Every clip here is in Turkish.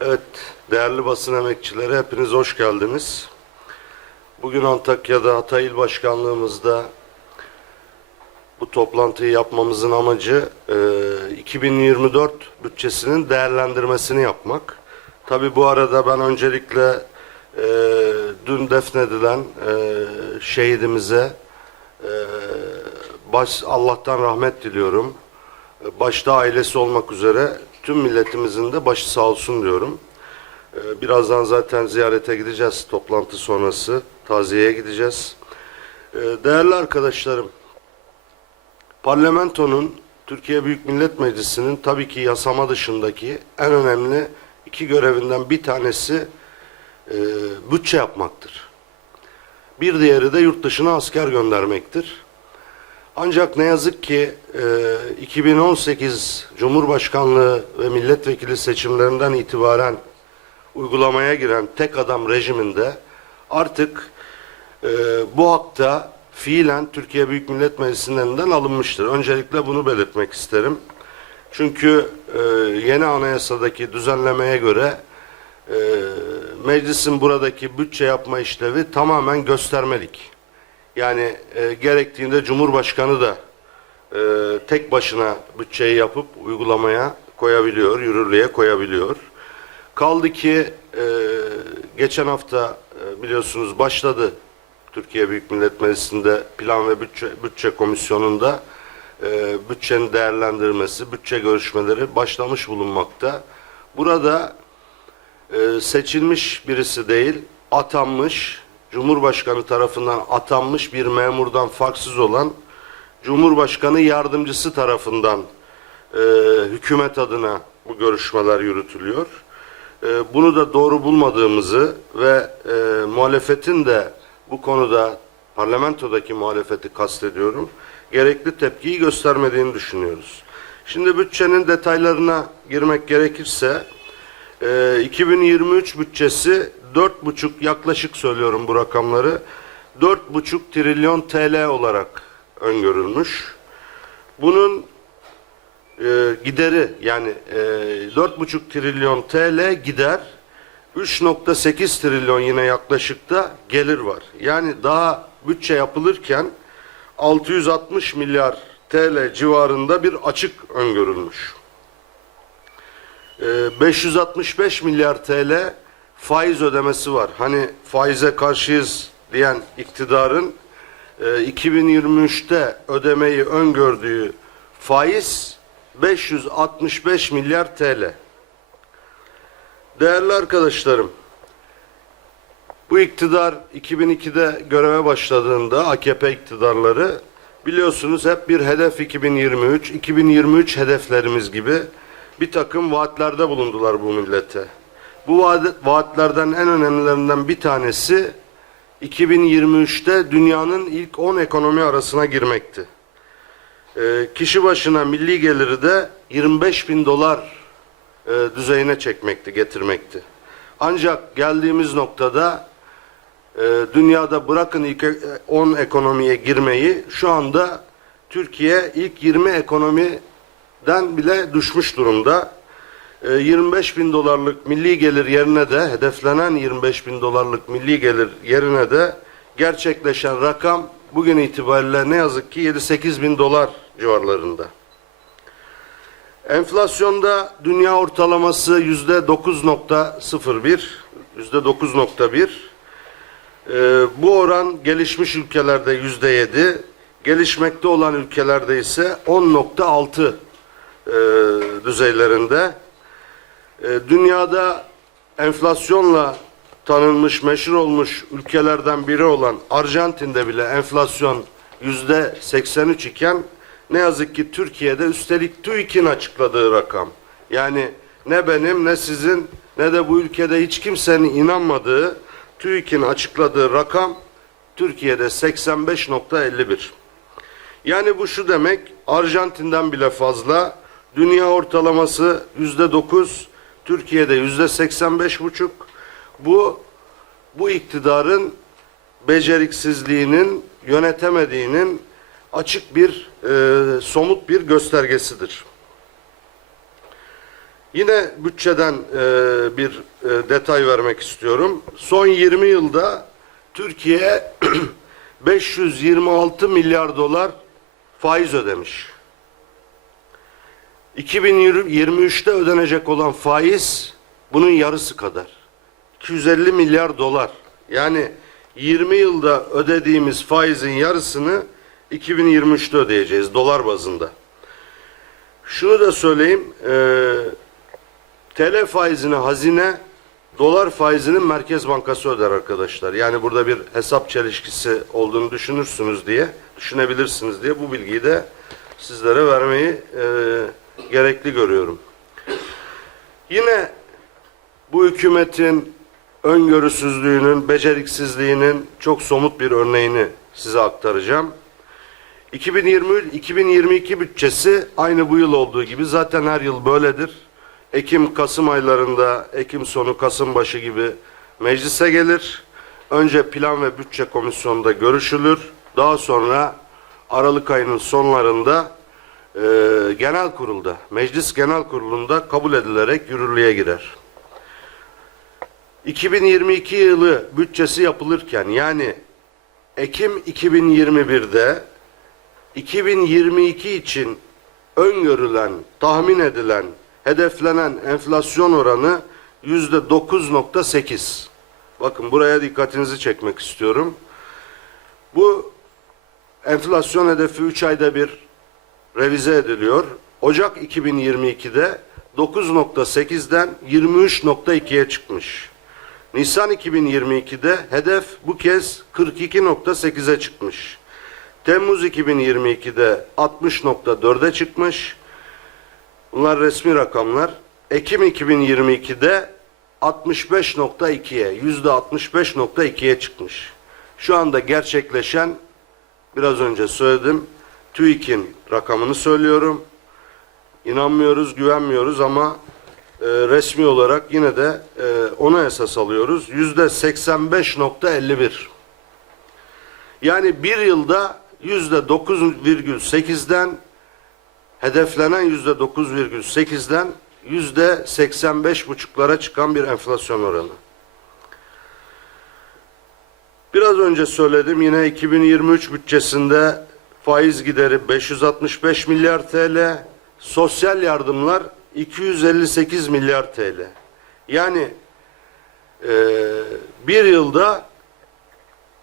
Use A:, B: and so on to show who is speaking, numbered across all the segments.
A: Evet, değerli basın emekçileri hepiniz hoş geldiniz. Bugün Antakya'da Hatay İl Başkanlığımızda bu toplantıyı yapmamızın amacı e, 2024 bütçesinin değerlendirmesini yapmak. Tabi bu arada ben öncelikle e, dün defnedilen e, şehidimize e, baş, Allah'tan rahmet diliyorum. E, Başta ailesi olmak üzere tüm milletimizin de başı sağ olsun diyorum. E, Birazdan zaten ziyarete gideceğiz toplantı sonrası. Taziyeye gideceğiz. E, Değerli arkadaşlarım, parlamentonun, Türkiye Büyük Millet Meclisi'nin tabii ki yasama dışındaki en önemli iki görevinden bir tanesi e, bütçe yapmaktır. Bir diğeri de yurt dışına asker göndermektir. Ancak ne yazık ki e, 2018 Cumhurbaşkanlığı ve milletvekili seçimlerinden itibaren uygulamaya giren tek adam rejiminde artık e, bu hakta fiilen Türkiye Büyük Millet Meclisi'nin elinden alınmıştır. Öncelikle bunu belirtmek isterim. Çünkü e, yeni anayasadaki düzenlemeye göre e, meclisin buradaki bütçe yapma işlevi tamamen göstermelik. Yani e, gerektiğinde Cumhurbaşkanı da e, tek başına bütçeyi yapıp uygulamaya koyabiliyor, yürürlüğe koyabiliyor. Kaldı ki e, geçen hafta e, biliyorsunuz başladı Türkiye Büyük Millet Meclisi'nde Plan ve Bütçe, Bütçe Komisyonu'nda e, bütçenin değerlendirmesi, bütçe görüşmeleri başlamış bulunmakta. Burada e, seçilmiş birisi değil, atanmış, Cumhurbaşkanı tarafından atanmış bir memurdan farksız olan Cumhurbaşkanı yardımcısı tarafından e, hükümet adına bu görüşmeler yürütülüyor. E, bunu da doğru bulmadığımızı ve e, muhalefetin de bu konuda parlamentodaki muhalefeti kastediyorum. Gerekli tepkiyi göstermediğini düşünüyoruz. Şimdi bütçenin detaylarına girmek gerekirse e, 2023 bütçesi 4,5 yaklaşık söylüyorum bu rakamları 4,5 trilyon TL olarak öngörülmüş. Bunun e, gideri yani e, 4,5 trilyon TL gider 3.8 trilyon yine yaklaşık gelir var. Yani daha bütçe yapılırken 660 milyar TL civarında bir açık öngörülmüş. E, 565 milyar TL faiz ödemesi var. Hani faize karşıyız diyen iktidarın e, 2023'te ödemeyi öngördüğü faiz 565 milyar TL. Değerli arkadaşlarım, bu iktidar 2002'de göreve başladığında AKP iktidarları biliyorsunuz hep bir hedef 2023, 2023 hedeflerimiz gibi bir takım vaatlerde bulundular bu millete. Bu vaat- vaatlerden en önemlilerinden bir tanesi 2023'te dünyanın ilk 10 ekonomi arasına girmekti. Ee, kişi başına milli geliri de 25 bin dolar e, düzeyine çekmekti, getirmekti. Ancak geldiğimiz noktada e, dünyada bırakın ilk e, 10 ekonomiye girmeyi şu anda Türkiye ilk 20 ekonomiden bile düşmüş durumda. E, 25 bin dolarlık milli gelir yerine de hedeflenen 25 bin dolarlık milli gelir yerine de gerçekleşen rakam bugün itibariyle ne yazık ki 7-8 bin dolar civarlarında. Enflasyonda dünya ortalaması yüzde 9.01, yüzde 9.1. Ee, bu oran gelişmiş ülkelerde yüzde 7, gelişmekte olan ülkelerde ise 10.6 e, düzeylerinde. E, dünyada enflasyonla tanınmış, meşhur olmuş ülkelerden biri olan Arjantin'de bile enflasyon yüzde 83 iken ne yazık ki Türkiye'de üstelik TÜİK'in açıkladığı rakam. Yani ne benim ne sizin ne de bu ülkede hiç kimsenin inanmadığı TÜİK'in açıkladığı rakam Türkiye'de 85.51. Yani bu şu demek Arjantin'den bile fazla dünya ortalaması yüzde dokuz Türkiye'de yüzde seksen beş buçuk bu bu iktidarın beceriksizliğinin yönetemediğinin açık bir e, somut bir göstergesidir. Yine bütçeden e, bir e, detay vermek istiyorum. Son 20 yılda Türkiye 526 milyar dolar faiz ödemiş. 2023'te ödenecek olan faiz bunun yarısı kadar. 250 milyar dolar. Yani 20 yılda ödediğimiz faizin yarısını 2023'te ödeyeceğiz dolar bazında. Şunu da söyleyeyim. eee TL faizini hazine, dolar faizini Merkez Bankası öder arkadaşlar. Yani burada bir hesap çelişkisi olduğunu düşünürsünüz diye, düşünebilirsiniz diye bu bilgiyi de sizlere vermeyi e, gerekli görüyorum. Yine bu hükümetin öngörüsüzlüğünün, beceriksizliğinin çok somut bir örneğini size aktaracağım. 2020-2022 bütçesi aynı bu yıl olduğu gibi zaten her yıl böyledir. Ekim-Kasım aylarında, Ekim sonu, Kasım başı gibi meclise gelir. Önce plan ve bütçe komisyonunda görüşülür. Daha sonra Aralık ayının sonlarında e, genel kurulda, meclis genel kurulunda kabul edilerek yürürlüğe girer. 2022 yılı bütçesi yapılırken yani Ekim 2021'de 2022 için öngörülen, tahmin edilen, hedeflenen enflasyon oranı yüzde 9.8. Bakın buraya dikkatinizi çekmek istiyorum. Bu enflasyon hedefi 3 ayda bir revize ediliyor. Ocak 2022'de 9.8'den 23.2'ye çıkmış. Nisan 2022'de hedef bu kez 42.8'e çıkmış. Temmuz 2022'de 60.4'e çıkmış. Bunlar resmi rakamlar. Ekim 2022'de 65.2'ye, yüzde 65.2'ye çıkmış. Şu anda gerçekleşen, biraz önce söyledim, TÜİK'in rakamını söylüyorum. İnanmıyoruz, güvenmiyoruz ama e, resmi olarak yine de e, ona esas alıyoruz. Yüzde 85.51. Yani bir yılda yüzde 9,8'den hedeflenen yüzde 9,8'den yüzde 85 buçuklara çıkan bir enflasyon oranı. Biraz önce söyledim yine 2023 bütçesinde faiz gideri 565 milyar TL, sosyal yardımlar 258 milyar TL. Yani eee, bir yılda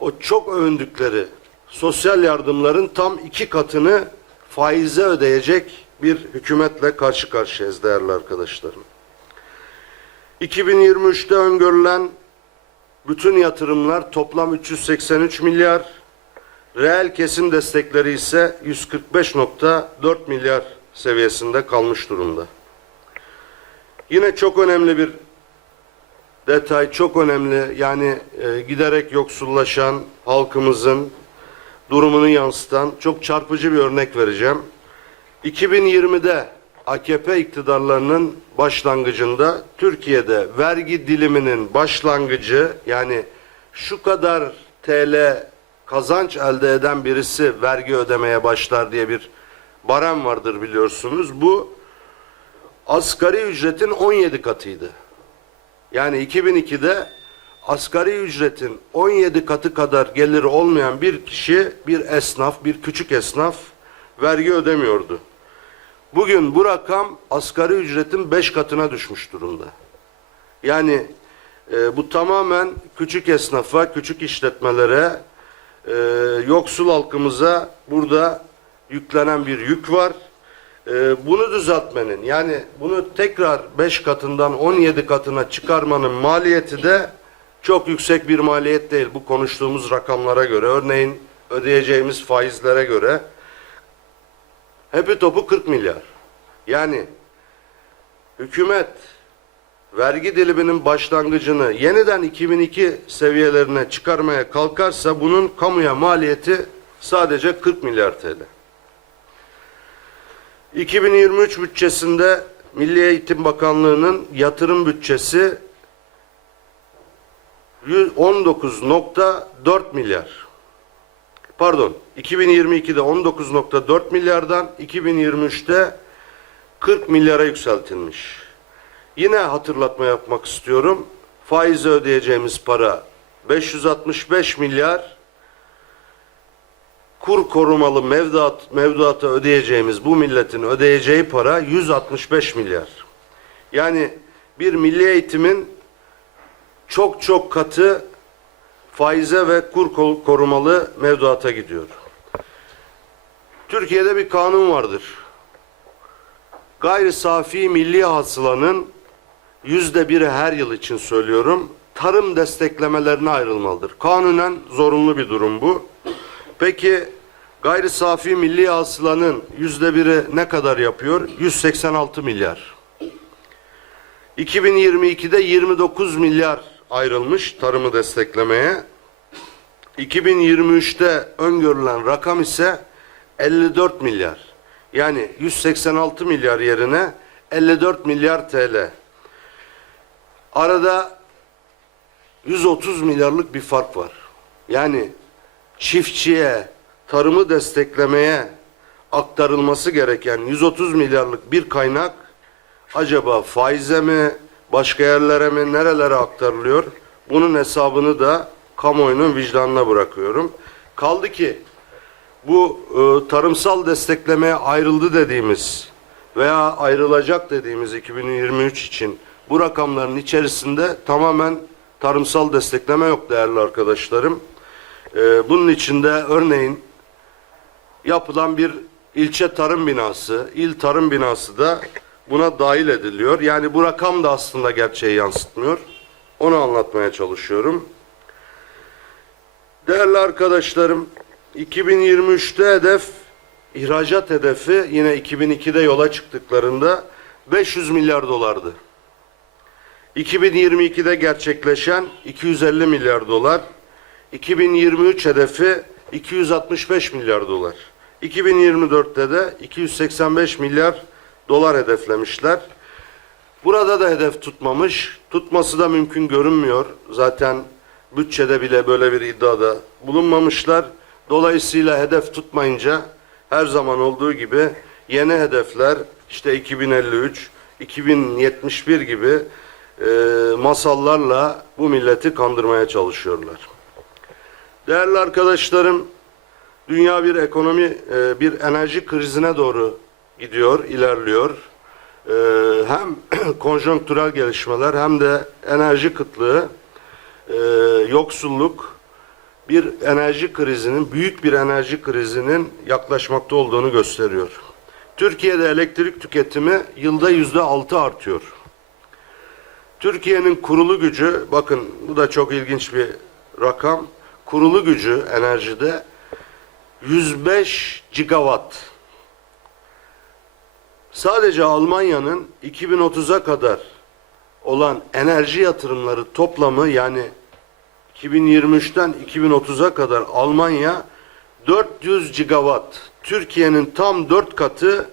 A: o çok övündükleri sosyal yardımların tam iki katını faize ödeyecek bir hükümetle karşı karşıyayız değerli arkadaşlarım. 2023'te öngörülen bütün yatırımlar toplam 383 milyar, reel kesim destekleri ise 145.4 milyar seviyesinde kalmış durumda. Yine çok önemli bir detay, çok önemli yani e, giderek yoksullaşan halkımızın durumunu yansıtan çok çarpıcı bir örnek vereceğim. 2020'de AKP iktidarlarının başlangıcında Türkiye'de vergi diliminin başlangıcı yani şu kadar TL kazanç elde eden birisi vergi ödemeye başlar diye bir barem vardır biliyorsunuz. Bu asgari ücretin 17 katıydı. Yani 2002'de asgari ücretin 17 katı kadar geliri olmayan bir kişi, bir esnaf, bir küçük esnaf vergi ödemiyordu. Bugün bu rakam asgari ücretin 5 katına düşmüş durumda. Yani e, bu tamamen küçük esnafa, küçük işletmelere, e, yoksul halkımıza burada yüklenen bir yük var. E, bunu düzeltmenin yani bunu tekrar 5 katından 17 katına çıkarmanın maliyeti de çok yüksek bir maliyet değil bu konuştuğumuz rakamlara göre. Örneğin ödeyeceğimiz faizlere göre hepi topu 40 milyar. Yani hükümet vergi diliminin başlangıcını yeniden 2002 seviyelerine çıkarmaya kalkarsa bunun kamuya maliyeti sadece 40 milyar TL. 2023 bütçesinde Milli Eğitim Bakanlığı'nın yatırım bütçesi 19.4 milyar. Pardon, 2022'de 19.4 milyardan 2023'te 40 milyara yükseltilmiş. Yine hatırlatma yapmak istiyorum. Faize ödeyeceğimiz para 565 milyar. Kur korumalı mevduat mevduata ödeyeceğimiz bu milletin ödeyeceği para 165 milyar. Yani bir milli eğitimin çok çok katı faize ve kur korumalı mevduata gidiyor. Türkiye'de bir kanun vardır. Gayri safi milli hasılanın yüzde biri her yıl için söylüyorum tarım desteklemelerine ayrılmalıdır. Kanunen zorunlu bir durum bu. Peki gayri safi milli hasılanın yüzde biri ne kadar yapıyor? 186 milyar. 2022'de 29 milyar ayrılmış tarımı desteklemeye. 2023'te öngörülen rakam ise 54 milyar. Yani 186 milyar yerine 54 milyar TL. Arada 130 milyarlık bir fark var. Yani çiftçiye, tarımı desteklemeye aktarılması gereken 130 milyarlık bir kaynak acaba faize mi, başka yerlere mi, nerelere aktarılıyor? Bunun hesabını da kamuoyunun vicdanına bırakıyorum. Kaldı ki bu e, tarımsal desteklemeye ayrıldı dediğimiz veya ayrılacak dediğimiz 2023 için bu rakamların içerisinde tamamen tarımsal destekleme yok değerli arkadaşlarım. E, bunun içinde örneğin yapılan bir ilçe tarım binası, il tarım binası da buna dahil ediliyor. Yani bu rakam da aslında gerçeği yansıtmıyor. Onu anlatmaya çalışıyorum. Değerli arkadaşlarım, 2023'te hedef, ihracat hedefi yine 2002'de yola çıktıklarında 500 milyar dolardı. 2022'de gerçekleşen 250 milyar dolar, 2023 hedefi 265 milyar dolar. 2024'te de 285 milyar dolar hedeflemişler. Burada da hedef tutmamış. Tutması da mümkün görünmüyor. Zaten bütçede bile böyle bir iddiada bulunmamışlar. Dolayısıyla hedef tutmayınca her zaman olduğu gibi yeni hedefler işte 2053, 2071 gibi e, masallarla bu milleti kandırmaya çalışıyorlar. Değerli arkadaşlarım, dünya bir ekonomi, e, bir enerji krizine doğru gidiyor, ilerliyor. E, hem konjonktürel gelişmeler hem de enerji kıtlığı, e, yoksulluk bir enerji krizinin, büyük bir enerji krizinin yaklaşmakta olduğunu gösteriyor. Türkiye'de elektrik tüketimi yılda yüzde altı artıyor. Türkiye'nin kurulu gücü, bakın bu da çok ilginç bir rakam. Kurulu gücü enerjide 105 gigawatt. Sadece Almanya'nın 2030'a kadar olan enerji yatırımları toplamı yani 2023'ten 2030'a kadar Almanya 400 gigawatt. Türkiye'nin tam 4 katı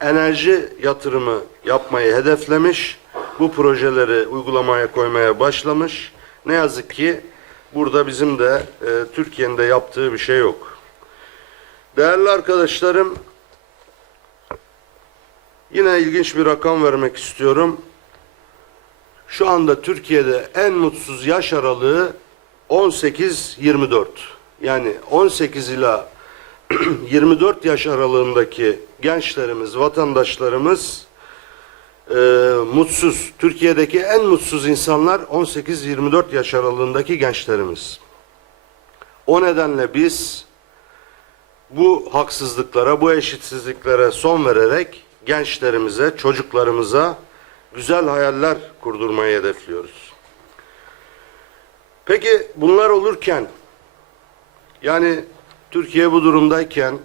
A: enerji yatırımı yapmayı hedeflemiş. Bu projeleri uygulamaya koymaya başlamış. Ne yazık ki burada bizim de e, Türkiye'nin de yaptığı bir şey yok. Değerli arkadaşlarım, yine ilginç bir rakam vermek istiyorum. Şu anda Türkiye'de en mutsuz yaş aralığı 18-24. Yani 18 ila 24 yaş aralığındaki gençlerimiz, vatandaşlarımız e, mutsuz. Türkiye'deki en mutsuz insanlar 18-24 yaş aralığındaki gençlerimiz. O nedenle biz bu haksızlıklara, bu eşitsizliklere son vererek gençlerimize, çocuklarımıza güzel hayaller kurdurmayı hedefliyoruz. Peki bunlar olurken yani Türkiye bu durumdayken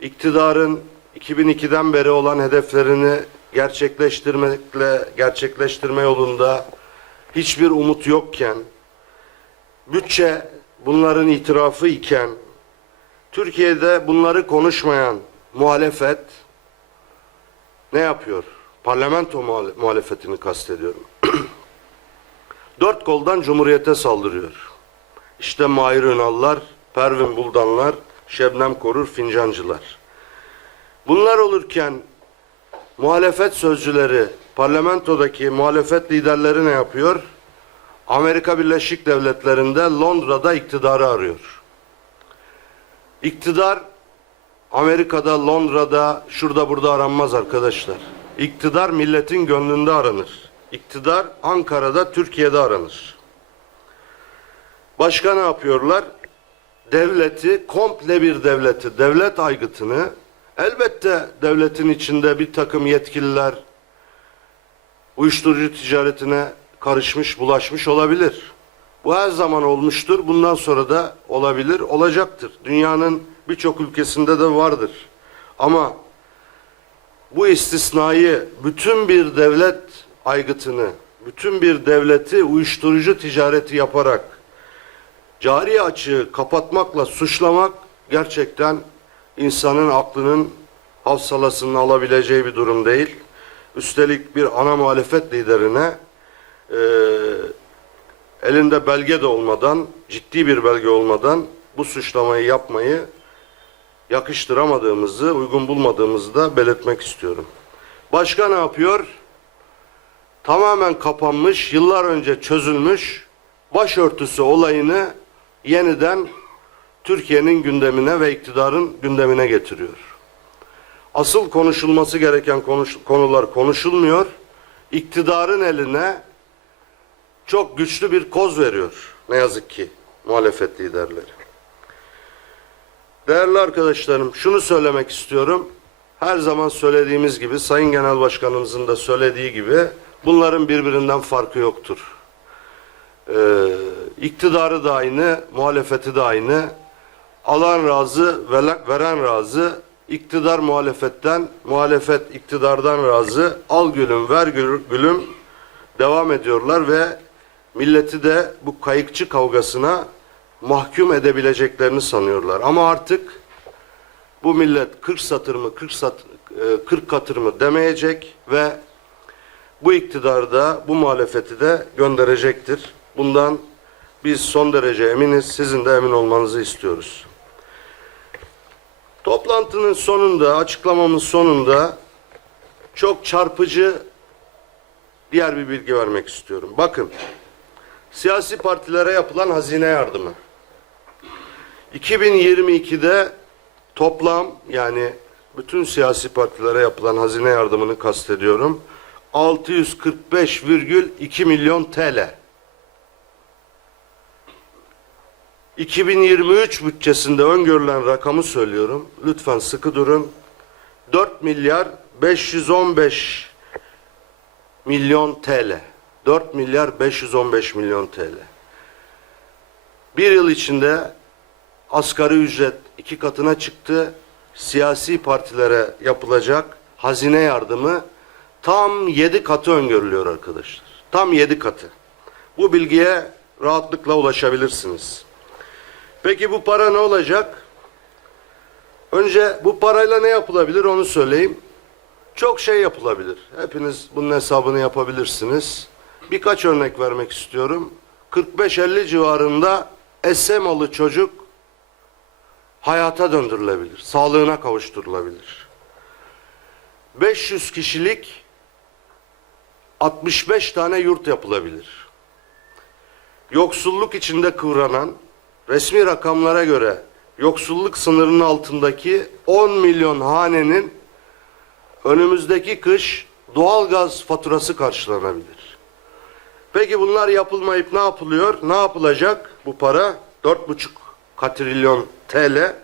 A: iktidarın 2002'den beri olan hedeflerini gerçekleştirmekle gerçekleştirme yolunda hiçbir umut yokken bütçe bunların itirafı iken Türkiye'de bunları konuşmayan muhalefet ne yapıyor? Parlamento muhale- muhalefetini kastediyorum. Dört koldan Cumhuriyete saldırıyor. İşte Mahir Ünallar, Pervin Buldanlar, Şebnem Korur, Fincancılar. Bunlar olurken muhalefet sözcüleri parlamentodaki muhalefet liderleri ne yapıyor? Amerika Birleşik Devletleri'nde Londra'da iktidarı arıyor. İktidar Amerika'da, Londra'da, şurada burada aranmaz arkadaşlar. İktidar milletin gönlünde aranır. İktidar Ankara'da, Türkiye'de aranır. Başka ne yapıyorlar? Devleti, komple bir devleti, devlet aygıtını, elbette devletin içinde bir takım yetkililer uyuşturucu ticaretine karışmış, bulaşmış olabilir. Bu her zaman olmuştur. Bundan sonra da olabilir, olacaktır. Dünyanın birçok ülkesinde de vardır. Ama bu istisnayı bütün bir devlet aygıtını, bütün bir devleti uyuşturucu ticareti yaparak cari açığı kapatmakla suçlamak gerçekten insanın aklının hafsalasını alabileceği bir durum değil. Üstelik bir ana muhalefet liderine eee, elinde belge de olmadan, ciddi bir belge olmadan bu suçlamayı yapmayı yakıştıramadığımızı, uygun bulmadığımızı da belirtmek istiyorum. Başka ne yapıyor? Tamamen kapanmış, yıllar önce çözülmüş başörtüsü olayını yeniden Türkiye'nin gündemine ve iktidarın gündemine getiriyor. Asıl konuşulması gereken konuş- konular konuşulmuyor. İktidarın eline çok güçlü bir koz veriyor. Ne yazık ki muhalefet liderleri. Değerli arkadaşlarım şunu söylemek istiyorum. Her zaman söylediğimiz gibi Sayın Genel Başkanımızın da söylediği gibi bunların birbirinden farkı yoktur. Ee, iktidarı da aynı, muhalefeti de aynı. Alan razı, veren- razı, iktidar muhalefetten, muhalefet iktidardan razı. Al gülüm, ver gül- gülüm devam ediyorlar ve milleti de bu kayıkçı kavgasına mahkum edebileceklerini sanıyorlar. Ama artık bu millet 40 satır mı 40 sat, e, 40 katır mı demeyecek ve bu iktidarı da bu muhalefeti de gönderecektir. Bundan biz son derece eminiz. Sizin de emin olmanızı istiyoruz. Toplantının sonunda, açıklamamın sonunda çok çarpıcı diğer bir bilgi vermek istiyorum. Bakın, siyasi partilere yapılan hazine yardımı. 2022'de toplam yani bütün siyasi partilere yapılan hazine yardımını kastediyorum. 645,2 milyon TL. 2023 bütçesinde öngörülen rakamı söylüyorum. Lütfen sıkı durun. 4 milyar 515 milyon TL. 4 milyar 515 milyon TL. Bir yıl içinde asgari ücret iki katına çıktı. Siyasi partilere yapılacak hazine yardımı tam yedi katı öngörülüyor arkadaşlar. Tam yedi katı. Bu bilgiye rahatlıkla ulaşabilirsiniz. Peki bu para ne olacak? Önce bu parayla ne yapılabilir onu söyleyeyim. Çok şey yapılabilir. Hepiniz bunun hesabını yapabilirsiniz. Birkaç örnek vermek istiyorum. 45-50 civarında esemalı çocuk hayata döndürülebilir. Sağlığına kavuşturulabilir. 500 kişilik 65 tane yurt yapılabilir. Yoksulluk içinde kıvranan resmi rakamlara göre yoksulluk sınırının altındaki 10 milyon hanenin önümüzdeki kış doğalgaz faturası karşılanabilir. Peki bunlar yapılmayıp ne yapılıyor? Ne yapılacak bu para? 4,5 katrilyon TL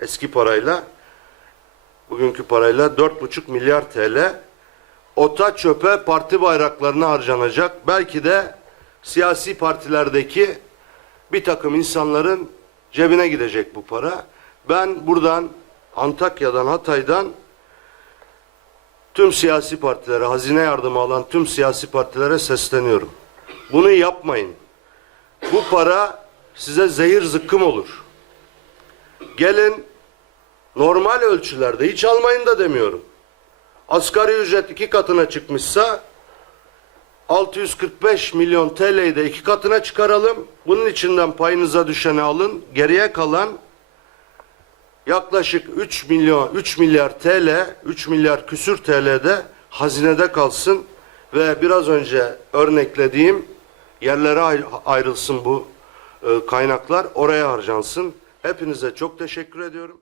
A: eski parayla bugünkü parayla 4,5 milyar TL ota çöpe parti bayraklarına harcanacak. Belki de siyasi partilerdeki bir takım insanların cebine gidecek bu para. Ben buradan Antakya'dan, Hatay'dan tüm siyasi partilere, hazine yardımı alan tüm siyasi partilere sesleniyorum. Bunu yapmayın. Bu para size zehir zıkkım olur. Gelin normal ölçülerde hiç almayın da demiyorum. Asgari ücret iki katına çıkmışsa 645 milyon TL'yi de iki katına çıkaralım. Bunun içinden payınıza düşeni alın. Geriye kalan yaklaşık 3 milyon 3 milyar TL, 3 milyar küsür TL'de hazinede kalsın. ve biraz önce örneklediğim yerlere ay- ayrılsın bu e, kaynaklar, oraya harcansın. Hepinize çok teşekkür ediyorum.